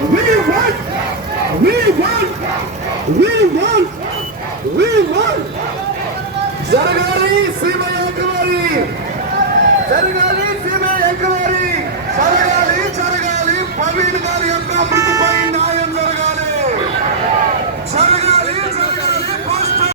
We won! We won! We won! We won! Zargari Sima Yakumari! Zargari Sima Charagali Pavin Gari